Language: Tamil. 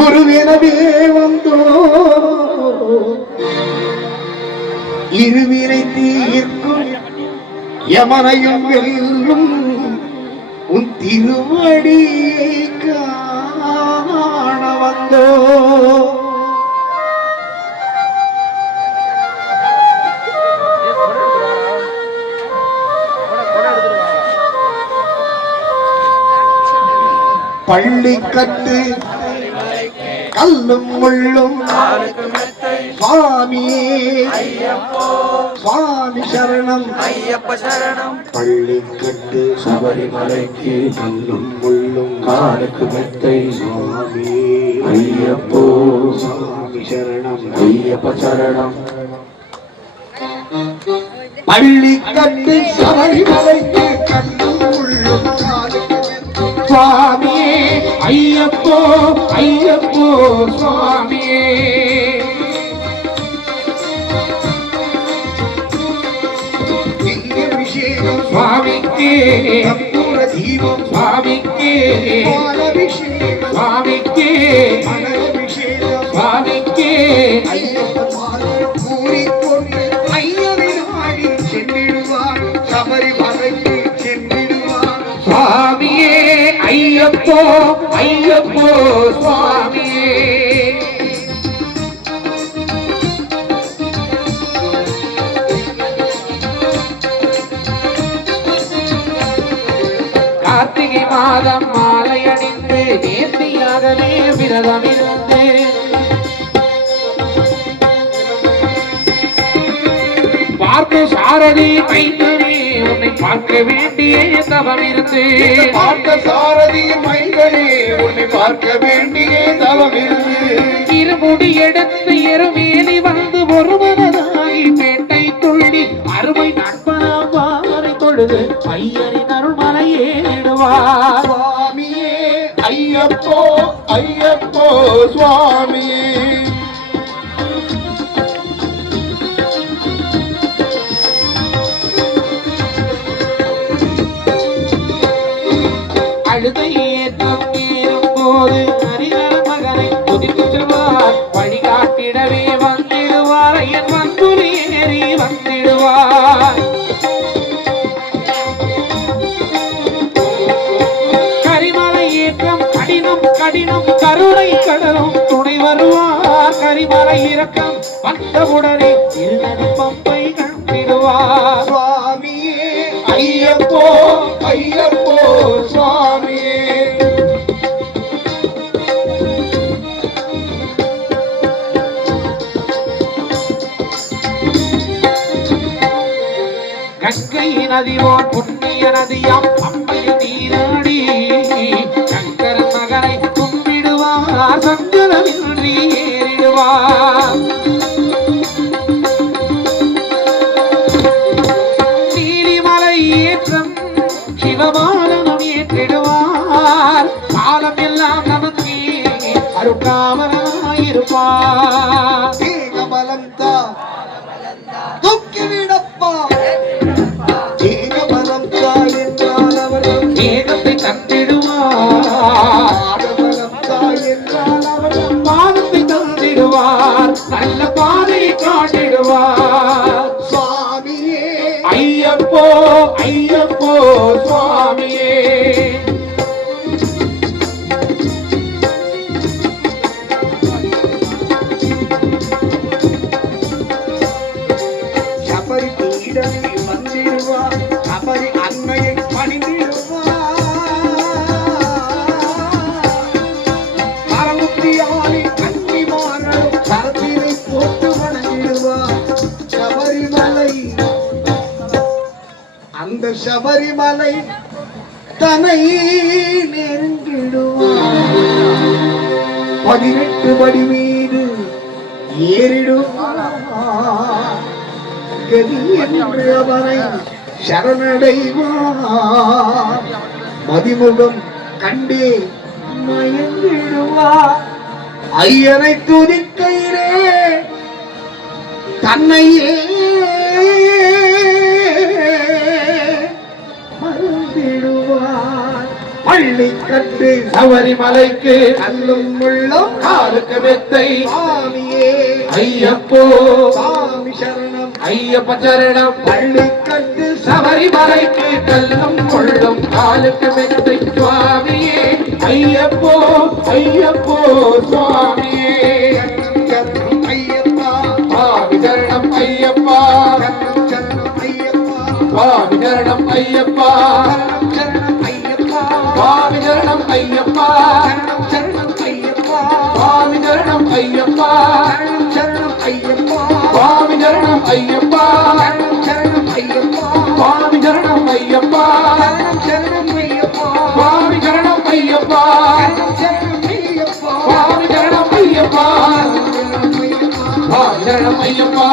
குருவெனவே வந்தோ இருவினை தீர்க்கும் யமனையும் வெல்லும் உன் திருவடியை காண வந்தோ பள்ளி கட்டு கல்லும் முள்ளும் சுவாமியே சுவாமி சரணம் ஐயப்ப சரணம். பள்ளி கட்டு சபரிமலைக்கு கல்லும் முள்ளும் காலுக்கு மெத்தை சுவாமியே ஐயப்போ சுவாமி சரணம் ஐயப்ப சரணம். பள்ளி கட்டு சபரிமலைக்கு கல்லும் முள்ளும் சுவாமியே ஐயப்போ ஐயப்போ சுவாமியே அபிஷேகம் சுவாமிக்கே கற்பூர தீபம் சுவாமிக்கே அபிஷேகம் சுவாமிக்கே அபிஷேகம் சுவாமிக்கே ஐயப்ப மாதம் கூறிக்கொண்டு ஐயனாடி சென்றிடுவார் சபரிமலைக்கு சென்றிடுவார் சுவாமியே ஐயப்போ ஐயப்போ சுவாமியே. கார்த்திகை மாதம் மாலை அணிந்து நேர்த்தியாகவே விரதம் இருந்து பார்க்க சாரதி மைந்தனே உன்னை பார்க்க வேண்டிய தவம் இருந்து பார்க்க சாரதி மைந்தனே உன்னை பார்க்க வேண்டிய தவம் இருந்து இருமுடி எடுத்து எருமேலி வந்து ஒரு மனதாகி பேட்டை துள்ளி அருமை நண்பனாவாரை தொழுது ஐயரின் அருள்மலை ஏறிடுவார் சுவாமியே ஐயப்போ ஐயப்போ சுவாமியே. அழுதை ஏற்றம் ஏறும் போது ஹரிஹர மகனை குதித்து செல்வார் வழிகாட்டிடவே வந்திடுவார் ஐயன் வந்துரி ஏறி வந்திடுவார். கரிமலை ஏற்றம் கடினம் கடினம் கருணை கடலும் துணை வருவார் கரிமலை இறக்கம் வந்தவுடனே இருநதி பம்பை கண்டிடுவார் சுவாமியே ஐயப்போ ஐயப்போ சுவாமியே. கங்கை நதியோ புண்ணிய நதியாம் அம்மையில் நீராடி சங்கரன் மகனை கும்பிடுவார் சங்கரமின்றி ஏறிடுவார். நீலிமலை ஏற்றம் சிவபாலனம் ஏற்றிடுவார் காலம் எல்லாம் நமக்கு அருட்காமனாயிருப்பார். ஏகபலம் தா துக்கி விடப்பா ஏகபலம் தா என்றால் அவர் ஏகத்தை தந்திடுவார் ஏகபலம் தா என்றால் அவர் பாதத்தை தந்திடுவார் நல்ல பாதையை காட்டிடுவார் சுவாமியே ஐயப்போ ஐயப்போ சுவாமியே. சபரி பீடனை வந்திடுவார் சபரி அன்னையை பணிந்திடுவார் மரமுத்தியானை கன்னிமார்கள் சரத்தினை போட்டு வணங்கிடுவார் சபரிமலை அந்த சபரிமலை தன்னை நெருங்கிடுவார் 18 படி மீது ஏறிடுவார் கதி என்று அவனை சரணடைவார் மதிமுகம் கண்டே மயங்கிடுவார் ஐயனை துதிக்கையிலே தன்னையே மறந்திடுவார் பள்ளி கட்டு சபரிமலைக்கு கல்லும் முள்ளும் காலுக்கு மெத்தை சுவாமியே ஐயப்போ சுவாமி சரணம் ஐயப்ப சரணம் பள்ளி கட்டு சபரிமலைக்கு கல்லும் கொள்ளும் காலுக்கு மெத்தை சுவாமியே ஐயப்போ ஐயப்போ சுவாமியே சரணம் ஐயப்பா சுவாமி சரணம் ஐயப்பா சரணம் ஐயப்பா சுவாமி சரணம் ஐயப்பா சரணம் ஐயப்பா சுவாமி சரணம் ஐயப்பா சரணம் ஐயப்பா சுவாமி சரணம் ஐயப்பா சரணம் ஐயப்பா சுவாமி சரணம் ஐயப்பா சரணம் ஐயப்பா சுவாமி சரணம் ஐயப்பா சரணம் ஐயப்பா சுவாமி சரணம் ஐயப்பா சரணம் ஐயப்பா சுவாமி சரணம் ஐயப்பா சுவாமி சரணம் ஐயப்பா